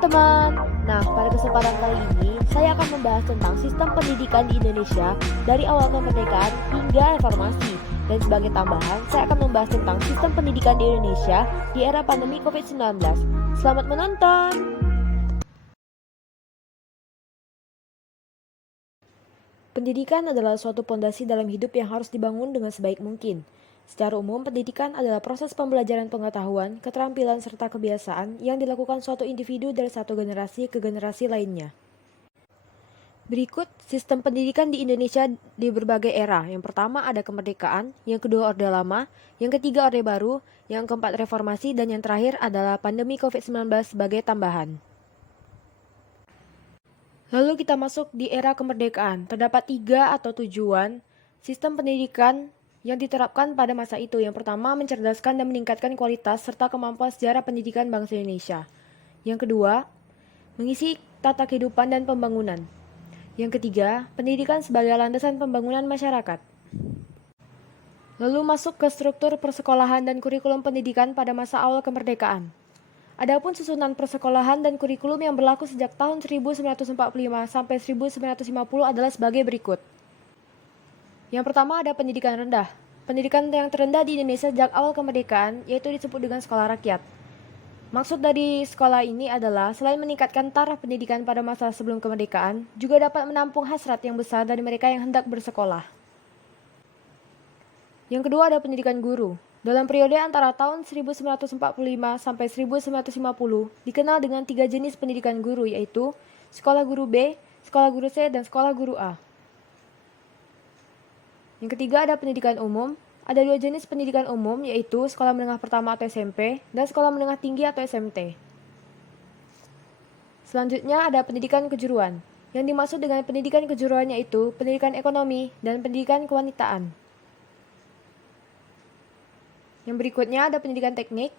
teman-teman. Nah, pada kesempatan kali ini saya akan membahas tentang sistem pendidikan di Indonesia dari awal kemerdekaan hingga reformasi. Dan sebagai tambahan, saya akan membahas tentang sistem pendidikan di Indonesia di era pandemi COVID-19. Selamat menonton! Pendidikan adalah suatu pondasi dalam hidup yang harus dibangun dengan sebaik mungkin. Secara umum, pendidikan adalah proses pembelajaran pengetahuan, keterampilan, serta kebiasaan yang dilakukan suatu individu dari satu generasi ke generasi lainnya. Berikut sistem pendidikan di Indonesia di berbagai era. Yang pertama ada kemerdekaan, yang kedua Orde Lama, yang ketiga Orde Baru, yang keempat reformasi, dan yang terakhir adalah pandemi COVID-19 sebagai tambahan. Lalu kita masuk di era kemerdekaan. Terdapat 3 atau tujuan sistem pendidikan yang diterapkan pada masa itu. Yang pertama, mencerdaskan dan meningkatkan kualitas serta kemampuan sejarah pendidikan bangsa Indonesia. Yang kedua, mengisi tata kehidupan dan pembangunan. Yang ketiga, pendidikan sebagai landasan pembangunan masyarakat. Lalu masuk ke struktur persekolahan dan kurikulum pendidikan pada masa awal kemerdekaan. Adapun susunan persekolahan dan kurikulum yang berlaku sejak tahun 1945 sampai 1950 adalah sebagai berikut. Yang pertama ada pendidikan rendah. Pendidikan yang terendah di Indonesia sejak awal kemerdekaan yaitu disebut dengan sekolah rakyat. Maksud dari sekolah ini adalah selain meningkatkan taraf pendidikan pada masa sebelum kemerdekaan, juga dapat menampung hasrat yang besar dari mereka yang hendak bersekolah. Yang kedua ada pendidikan guru. Dalam periode antara tahun 1945 sampai 1950 dikenal dengan 3 jenis pendidikan guru yaitu sekolah guru B, sekolah guru C, dan sekolah guru A. Yang ketiga ada pendidikan umum. Ada 2 jenis pendidikan umum yaitu sekolah menengah pertama atau SMP dan sekolah menengah tinggi atau SMT. Selanjutnya ada pendidikan kejuruan. Yang dimaksud dengan pendidikan kejuruan yaitu pendidikan ekonomi dan pendidikan kewanitaan. Yang berikutnya ada pendidikan teknik.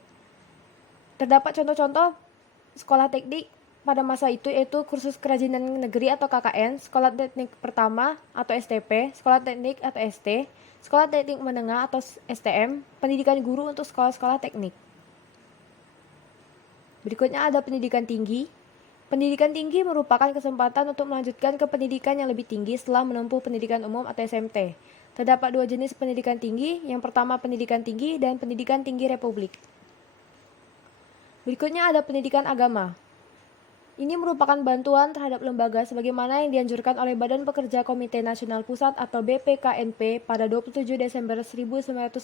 Terdapat contoh-contoh sekolah teknik pada masa itu yaitu kursus kerajinan negeri atau KKN, sekolah teknik pertama atau STP, sekolah teknik atau ST, sekolah teknik menengah atau STM, pendidikan guru untuk sekolah-sekolah teknik. Berikutnya ada pendidikan tinggi. Pendidikan tinggi merupakan kesempatan untuk melanjutkan ke pendidikan yang lebih tinggi setelah menempuh pendidikan umum atau SMT. Terdapat 2 jenis pendidikan tinggi, yang pertama pendidikan tinggi dan pendidikan tinggi republik. Berikutnya ada pendidikan agama. Ini merupakan bantuan terhadap lembaga sebagaimana yang dianjurkan oleh Badan Pekerja Komite Nasional Pusat atau BPKNP pada 27 Desember 1945.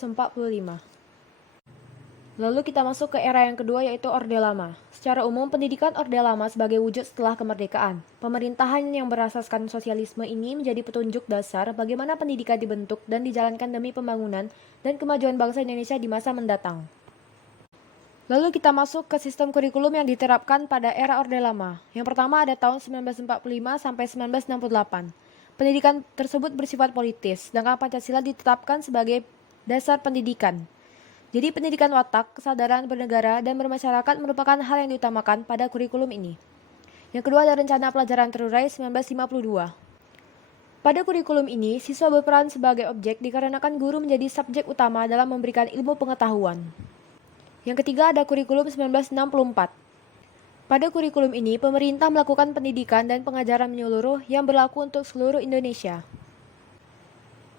Lalu kita masuk ke era yang kedua yaitu Orde Lama. Secara umum pendidikan Orde Lama sebagai wujud setelah kemerdekaan. Pemerintahan yang berasaskan sosialisme ini menjadi petunjuk dasar bagaimana pendidikan dibentuk dan dijalankan demi pembangunan dan kemajuan bangsa Indonesia di masa mendatang. Lalu kita masuk ke sistem kurikulum yang diterapkan pada era Orde Lama. Yang pertama ada tahun 1945 sampai 1968. Pendidikan tersebut bersifat politis, sedangkan Pancasila ditetapkan sebagai dasar pendidikan. Jadi pendidikan watak, kesadaran bernegara, dan bermasyarakat merupakan hal yang diutamakan pada kurikulum ini. Yang kedua ada rencana pelajaran terurai 1952. Pada kurikulum ini, siswa berperan sebagai objek dikarenakan guru menjadi subjek utama dalam memberikan ilmu pengetahuan. Yang ketiga ada kurikulum 1964. Pada kurikulum ini, pemerintah melakukan pendidikan dan pengajaran menyeluruh yang berlaku untuk seluruh Indonesia.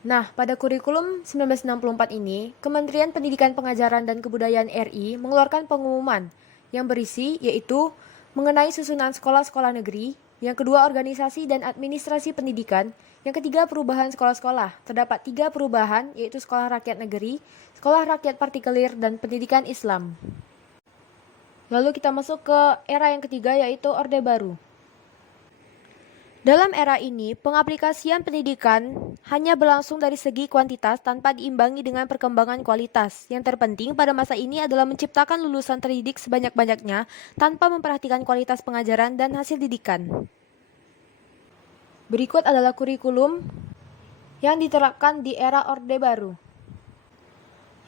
Nah, pada kurikulum 1964 ini, Kementerian Pendidikan Pengajaran dan Kebudayaan RI mengeluarkan pengumuman yang berisi yaitu mengenai susunan sekolah-sekolah negeri, yang kedua organisasi dan administrasi pendidikan, yang ketiga perubahan sekolah-sekolah. Terdapat 3 perubahan yaitu sekolah rakyat negeri, sekolah rakyat partikelir, dan pendidikan Islam. Lalu kita masuk ke era yang ketiga yaitu Orde Baru. Dalam era ini, pengaplikasian pendidikan hanya berlangsung dari segi kuantitas tanpa diimbangi dengan perkembangan kualitas. Yang terpenting pada masa ini adalah menciptakan lulusan terdidik sebanyak-banyaknya tanpa memperhatikan kualitas pengajaran dan hasil didikan. Berikut adalah kurikulum yang diterapkan di era Orde Baru.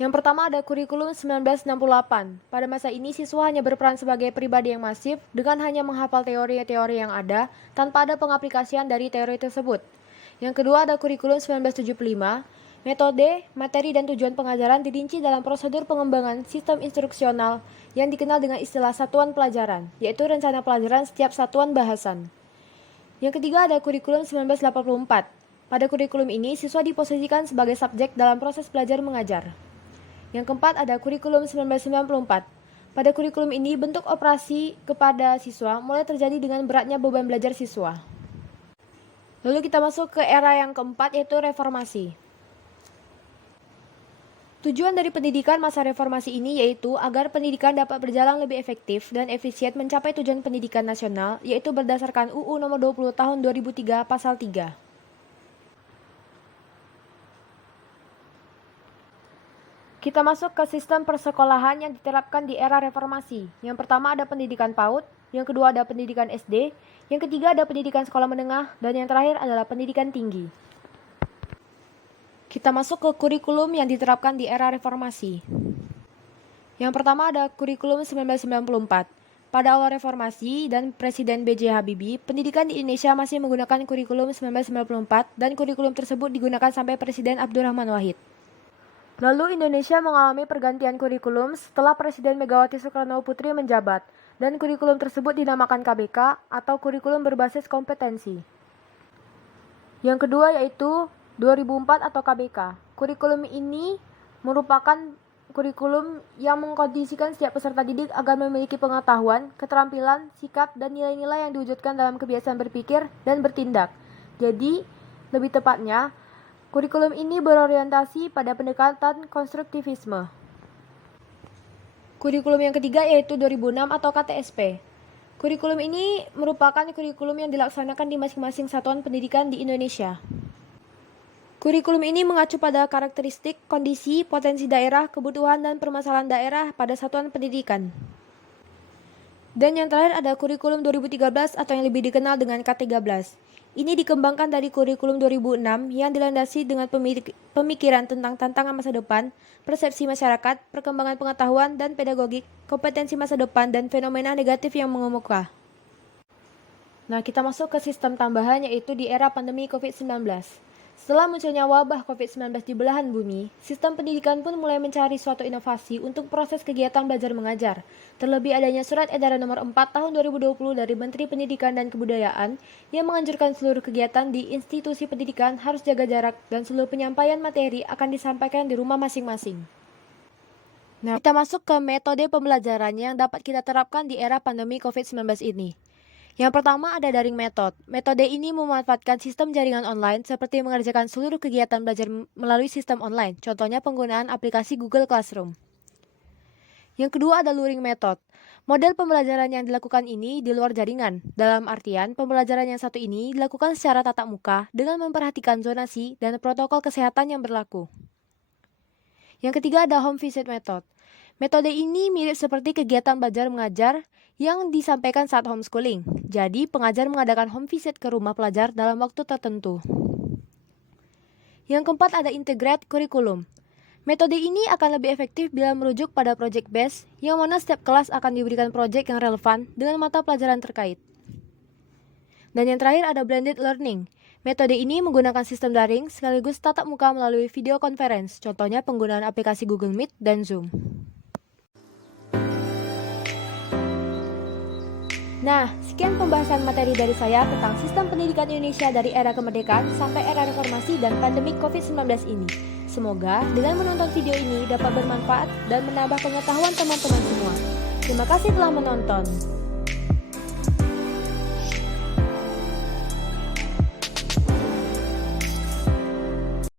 Yang pertama ada kurikulum 1968. Pada masa ini siswa hanya berperan sebagai pribadi yang masif dengan hanya menghafal teori-teori yang ada tanpa ada pengaplikasian dari teori tersebut. Yang kedua ada kurikulum 1975 Metode, materi, dan tujuan pengajaran dirinci dalam prosedur pengembangan sistem instruksional yang dikenal dengan istilah satuan pelajaran, yaitu rencana pelajaran setiap satuan bahasan. Yang ketiga ada kurikulum 1984. Pada kurikulum ini, siswa diposisikan sebagai subjek dalam proses belajar mengajar. Yang keempat ada kurikulum 1994. Pada kurikulum ini, bentuk operasi kepada siswa mulai terjadi dengan beratnya beban belajar siswa. Lalu kita masuk ke era yang keempat, yaitu reformasi. Tujuan dari pendidikan masa reformasi ini yaitu agar pendidikan dapat berjalan lebih efektif dan efisien mencapai tujuan pendidikan nasional, yaitu berdasarkan UU Nomor 20 Tahun 2003 Pasal 3. Kita masuk ke sistem persekolahan yang diterapkan di era reformasi. Yang pertama ada pendidikan PAUD, yang kedua ada pendidikan SD, yang ketiga ada pendidikan sekolah menengah, dan yang terakhir adalah pendidikan tinggi. Kita masuk ke kurikulum yang diterapkan di era reformasi. Yang pertama ada kurikulum 1994. Pada awal reformasi dan Presiden B.J. Habibie, pendidikan di Indonesia masih menggunakan kurikulum 1994 dan kurikulum tersebut digunakan sampai Presiden Abdurrahman Wahid. Lalu Indonesia mengalami pergantian kurikulum setelah Presiden Megawati Soekarno Putri menjabat dan kurikulum tersebut dinamakan KBK atau kurikulum berbasis kompetensi. Yang kedua yaitu 2004 atau KBK. Kurikulum ini merupakan kurikulum yang mengkondisikan setiap peserta didik agar memiliki pengetahuan, keterampilan, sikap, dan nilai-nilai yang diwujudkan dalam kebiasaan berpikir dan bertindak. Jadi, lebih tepatnya, kurikulum ini berorientasi pada pendekatan konstruktivisme. Kurikulum yang ketiga yaitu 2006 atau KTSP. Kurikulum ini merupakan kurikulum yang dilaksanakan di masing-masing satuan pendidikan di Indonesia. Kurikulum ini mengacu pada karakteristik, kondisi, potensi daerah, kebutuhan, dan permasalahan daerah pada satuan pendidikan. Dan yang terakhir ada kurikulum 2013 atau yang lebih dikenal dengan K13. Ini dikembangkan dari kurikulum 2006 yang dilandasi dengan pemikiran tentang tantangan masa depan, persepsi masyarakat, perkembangan pengetahuan dan pedagogik, kompetensi masa depan, dan fenomena negatif yang mengemuka. Nah, kita masuk ke sistem tambahan yaitu di era pandemi COVID-19. Setelah munculnya wabah COVID-19 di belahan bumi, sistem pendidikan pun mulai mencari suatu inovasi untuk proses kegiatan belajar mengajar. Terlebih adanya Surat Edaran Nomor 4 Tahun 2020 dari Menteri Pendidikan dan Kebudayaan yang menganjurkan seluruh kegiatan di institusi pendidikan harus jaga jarak dan seluruh penyampaian materi akan disampaikan di rumah masing-masing. Nah, kita masuk ke metode pembelajaran yang dapat kita terapkan di era pandemi COVID-19 ini. Yang pertama ada daring method. Metode ini memanfaatkan sistem jaringan online seperti mengerjakan seluruh kegiatan belajar melalui sistem online, contohnya penggunaan aplikasi Google Classroom. Yang kedua ada luring method. Model pembelajaran yang dilakukan ini di luar jaringan, dalam artian pembelajaran yang satu ini dilakukan secara tatap muka dengan memperhatikan zonasi dan protokol kesehatan yang berlaku. Yang ketiga ada home visit method. Metode ini mirip seperti kegiatan belajar mengajar yang disampaikan saat homeschooling. Jadi, pengajar mengadakan home visit ke rumah pelajar dalam waktu tertentu. Yang keempat ada integrate kurikulum. Metode ini akan lebih efektif bila merujuk pada project base, yang mana setiap kelas akan diberikan project yang relevan dengan mata pelajaran terkait. Dan yang terakhir ada blended learning. Metode ini menggunakan sistem daring sekaligus tatap muka melalui video conference, contohnya penggunaan aplikasi Google Meet dan Zoom. Nah, sekian pembahasan materi dari saya tentang sistem pendidikan Indonesia dari era kemerdekaan sampai era reformasi dan pandemi COVID-19 ini. Semoga dengan menonton video ini dapat bermanfaat dan menambah pengetahuan teman-teman semua. Terima kasih telah menonton.